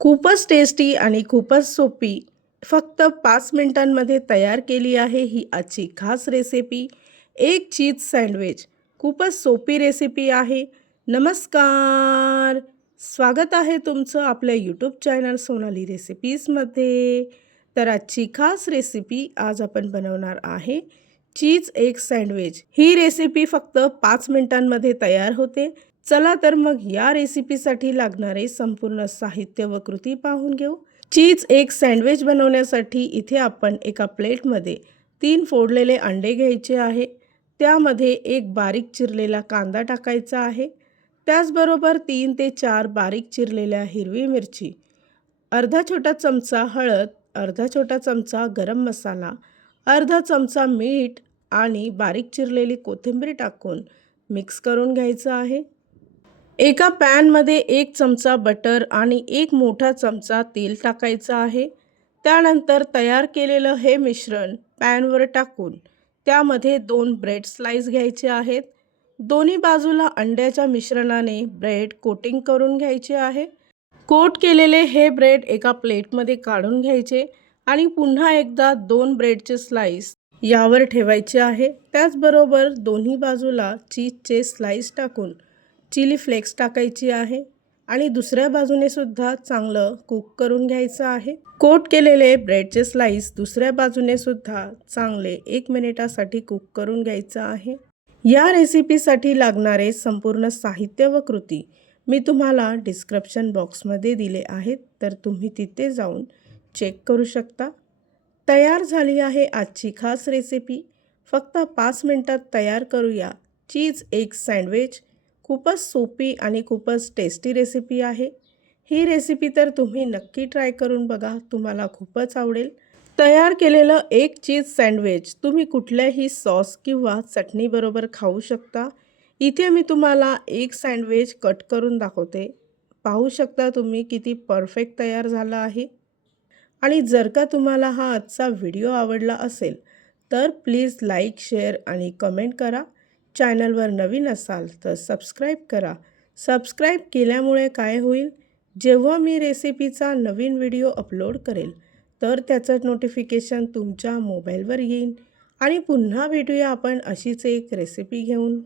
खूपच टेस्टी आणि खूपच सोपी फक्त 5 मिनिटांमध्ये तयार केली आहे ही आजची खास रेसिपी. एक चीज सँडविच. खूपच सोपी रेसिपी आहे. नमस्कार. स्वागत आहे तुमचं आपल्या यूट्यूब चॅनल सोनाली रेसिपीजमध्ये. तर आजची खास रेसिपी आज आपण बनवणार आहे चीज एग सँडविच. ही रेसिपी फक्त 5 मिनिटांमध्ये तयार होते. चला तर मग या रेसिपीसाठी लागणारे संपूर्ण साहित्य व कृती पाहून घेऊ. चीज एग सँडविच बनवण्यासाठी इथे आपण एका प्लेटमध्ये 3 फोडलेले अंडे घ्यायचे आहे. त्यामध्ये एक बारीक चिरलेला कांदा टाकायचा आहे. त्याचबरोबर 3 ते 4 बारीक चिरलेल्या हिरवी मिरची, अर्धा छोटा चमचा हळद, अर्धा छोटा चमचा गरम मसाला, अर्धा चमचा मीठ आणि बारीक चिरलेली कोथिंबीर टाकून मिक्स करून घ्यायचं आहे. एका पॅनमध्ये 1 चमचा बटर आणि 1 मोठा चमचा तेल टाकायचं आहे. त्यानंतर तयार केलेलं हे मिश्रण पॅनवर टाकून त्यामध्ये 2 ब्रेड स्लाइस घ्यायचे आहेत. दोन्ही बाजूला अंड्याच्या मिश्रणाने ब्रेड कोटिंग करून घ्यायचे आहे. कोट केलेले हे ब्रेड एका प्लेटमध्ये काढून घ्यायचे आणि पुन्हा एकदा 2 ब्रेडचे स्लाइस यावर ठेवायचे आहे. त्याचबरोबर दोन्ही बाजूला चीजचे स्लाइस टाकून चिली फ्लेक्स टाकायची आहे आणि दुसऱ्या बाजूने सुद्धा चांगलं कुक करून घ्यायचं आहे. कोट केलेले ब्रेडचे स्लाइस दुसऱ्या बाजूने सुद्धा चांगले 1 मिनिटासाठी कुक करून घ्यायचं आहे. या रेसिपीसाठी लागणारे संपूर्ण साहित्य व कृती मी तुम्हाला डिस्क्रिप्शन बॉक्समध्ये दिले आहेत, तर तुम्ही तिथे जाऊन चेक करू शकता. तयार झाली आहे आजची खास रेसिपी. फक्त 5 मिनिटात तयार करूया चीज एग सँडविच. खूपच सोपी आणि खूपच टेस्टी रेसिपी आहे. ही रेसिपी तर तुम्ही नक्की ट्राय करून बघा, तुम्हाला खूपच आवडेल. तयार केलेलं एक चीज सँडविच तुम्ही कुठल्याही सॉस किंवा चटणीबरोबर खाऊ शकता. इथे मी तुम्हाला एक सँडविच कट करून दाखवते. पाहू शकता तुम्ही किती परफेक्ट तयार झाला आहे. आणि जर का तुम्हाला हा आजचा व्हिडिओ आवडला असेल तर प्लीज लाईक, शेअर आणि कमेंट करा. चॅनलवर नवीन असाल तर सबस्क्राईब करा. सबस्क्राईब केल्यामुळे काय होईल, जेव्हा मी रेसिपीचा नवीन व्हिडिओ अपलोड करेल तर त्याचं नोटिफिकेशन तुमच्या मोबाईलवर येईल. आणि पुन्हा भेटूया आपण अशीच एक रेसिपी घेऊन.